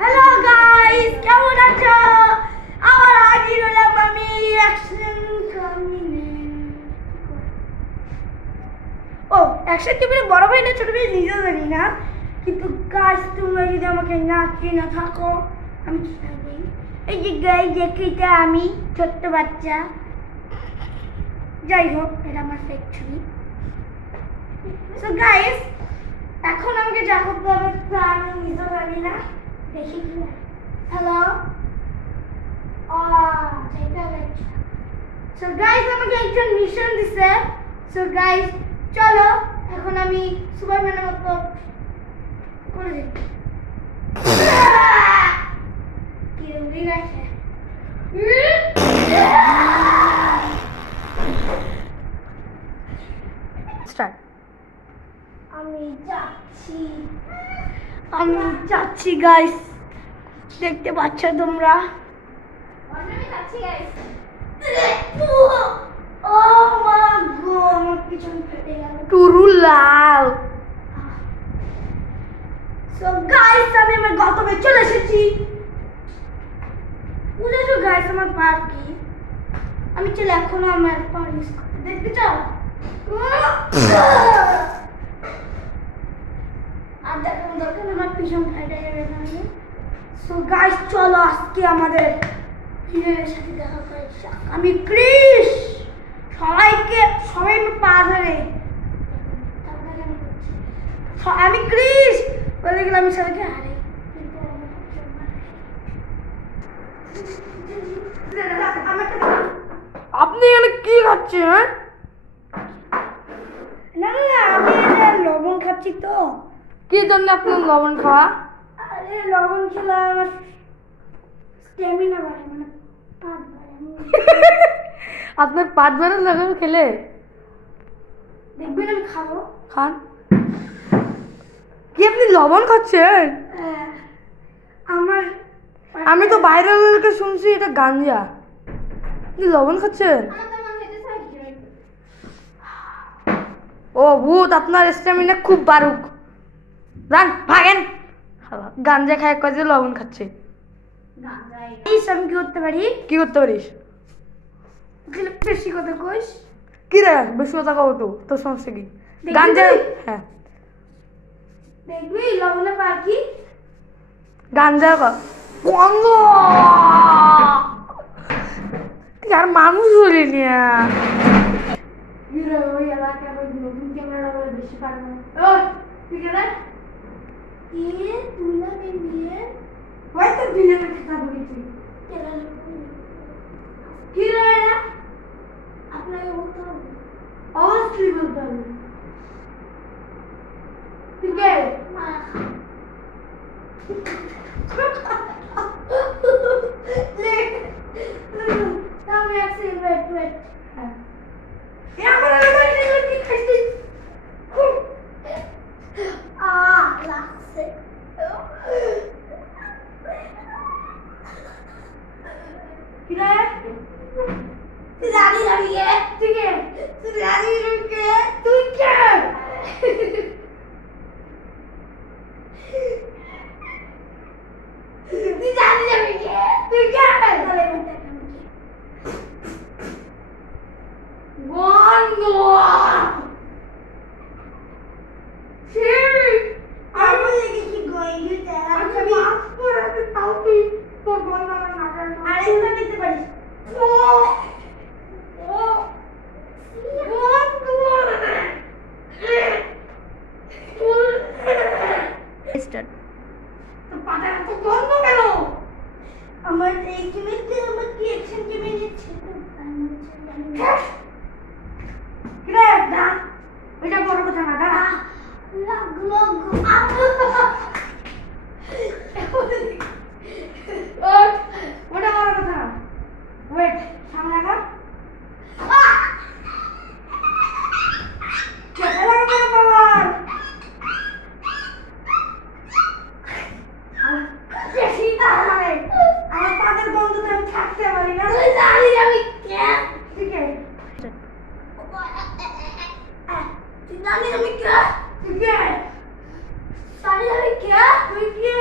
Hello guys, কেমন আছো? আমার হাজির হলাম আমি অ্যাকশন কামিনে। ও অ্যাকশন টিভির বড় ভাই না ছোট ভাই নিজেও জানি না, কিন্তু গাইস তোমরা যদি আমাকে না চিনে থাকো আমি কি করবো? এই যে গাইস দেখতে আমি ছোট্ট বাচ্চা, যাই হোক এটা আমার ফ্যাক্টরি। সো গাইস এখন আমাকে যা করতে হবে তা আমি নিজেও জানি না, দেখি কি হয়। হ্যালো সো গাইস আমাকে একজন মিশন দিছে। সো গাইস চলো এখন আমি সুপারম্যানের মতো করে দিই। কি উড়ি গেছে। স্টার্ট। আমি যাচ্ছি গাইস, দেখতে পাচ্ছ তোমরা? টুরু লাল। সো গাইস আমি আমার গন্তব্যে চলে এসেছি। বুঝেছো গাইস আমার পার কি? আমি চলে এখনো আমার পার ইউজ করতে, দেখতে চাও? আর দেখুন দেখুন আমার পিছন ফাইটে যাবে না। সো গাইস চলো আজকে আমাদের হিরোর সাথে দেখা করি। আমি ক্রিস, সবাই পা ধরে আমি ক্রিস বলে গেলাম, আমি সবাইকে হারে। আপনি এখানে কি খাচ্ছেন? না না আমি লবণ খাচ্ছি। তো কি জন্য আপনার লবণ খাওয়া? আরে লবণ খেলে আমার স্ট্যামিনা বাড়ে, মানে পাত বাড়ে। আপনার পাত বাড়ে লবণ খেলে? দেখবেন আমি খাবো। খান। কি আপনি লবণ খাচ্ছেন? আমার আমি তো বাইরের লোককে শুনছি এটা গাঞ্জা, আপনি লবণ খাচ্ছেন? ও ভূত, আপনার স্ট্যামিনা খুব বারুক। রান ভাগেন। গাঞ্জা খায় কাজে লবণ খাচ্ছে। আমি কি করতে পারি? কি করতে পারিস? বেশি কথা কইস। কি রে বেশি কথা কও তো, তোর সমস্যা কি? গাঞ্জা। হ্যাঁ দেখবি লবণে পা কি গাঞ্জা গন্ধ। তুই আর মানুষ বলি না। ওই এলাকায় ওই নতুন ক্যামেরা বলে বেশি পারবো না। ঠিক আছে তুই না নিয়ে হয়তো ভিলেনের কথা বলেছি। কি রে এটা? আপনাকে বলতে হবে, অবশ্যই বলতে হবে। ঠিক আছে আমি আসছি। ওয়েট হ্যাঁ এখন আমি খাইছি। লাগছে কি রে? তুই দাঁড়িয়ে দাঁড়িয়ে ঠিক আছে, তুই দাঁড়িয়ে রুকে তুই কে? তুই দাঁড়িয়ে যাবি কে? তুই কে? বন্ধ। আমি বলে গেছি গইতে আমি মাফ করে তুই তাও তুই তোর বন্ধ আমার নাকার আরেকটা নিতে পারিস। আমার এই কিমিতে আমার কি অ্যাকশন কিমি দিচ্ছে কি রে? না ওইটা বড় কথা না, দাঁড়া। লাগলো ওটা বড় কথা না। ওয়েট সামনে আগা আমার পাদের বন্ধু আমি থাকতে পারি না। ঠিক আছে জানি আমি কে? তুই কে? জানি আমি কে? তুই কে?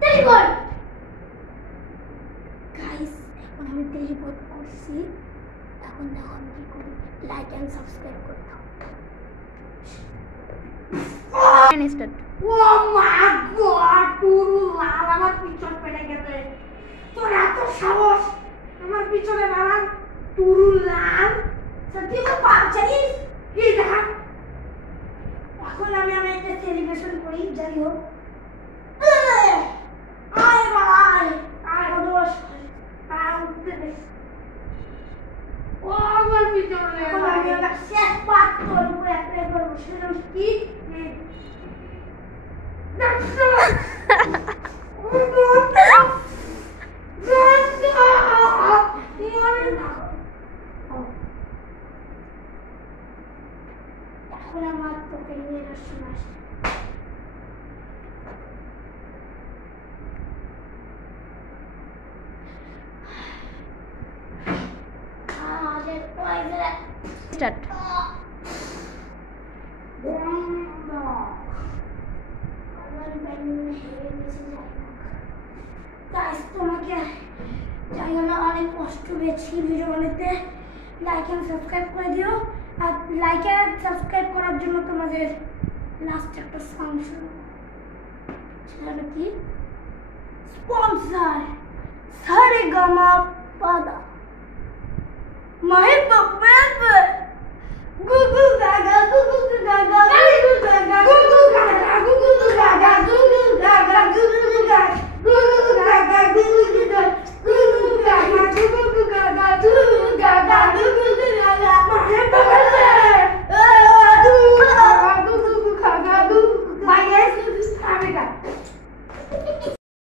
টেলিপোর্ট। গাইস এখন আমি টেলিপোর্ট করছি। এখন দেখো আমি কি করি। লাইক এন্ড সাবস্ক্রাইব করে দাও। স্টার্ট। ও মাই গড, পুরো লাল আমার পিছন পেটে গেছে। তোর এত সাহস আমার পিছনে বাড়ান, পুরো লাল। সত্যি তো পাপ জানিস কি দেখা। এখন আমি একটা সেলিব্রেশন করি, যাই হোক। আয় ভাই, আয় দোষ, আয় উঠতে দে। ও আমার পিছনে এখন আমি একটা শেষ পাঠ তোর উপরে অ্যাপ্লাই করবো। সেটা কি? এখন আমার তোকে নিয়ে সময় স্টার্ট। তোমাকে জানি না অনেক কষ্ট পেয়েছি ভিডিও বানাতে। লাইক এন্ড সাবস্ক্রাইব করে দিও। আর লাইক এন্ড সাবস্ক্রাইব করার জন্য তোমাদের লাস্ট একটা সং শোনাবো। সেটা কি? স্পন্সর সারেগামা পাদা মাই বাবা গুগু